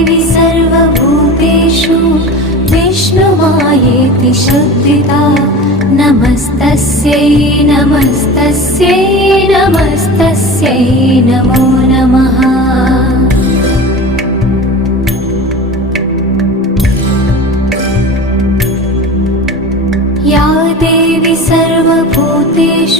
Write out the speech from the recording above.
देवी सर्वभूतेषु विष्णुमायेति शुद्धिता। नमस्तस्यै नमस्तस्यै नमस्तस्यै नमो नमः। या देवी सर्वभूतेषु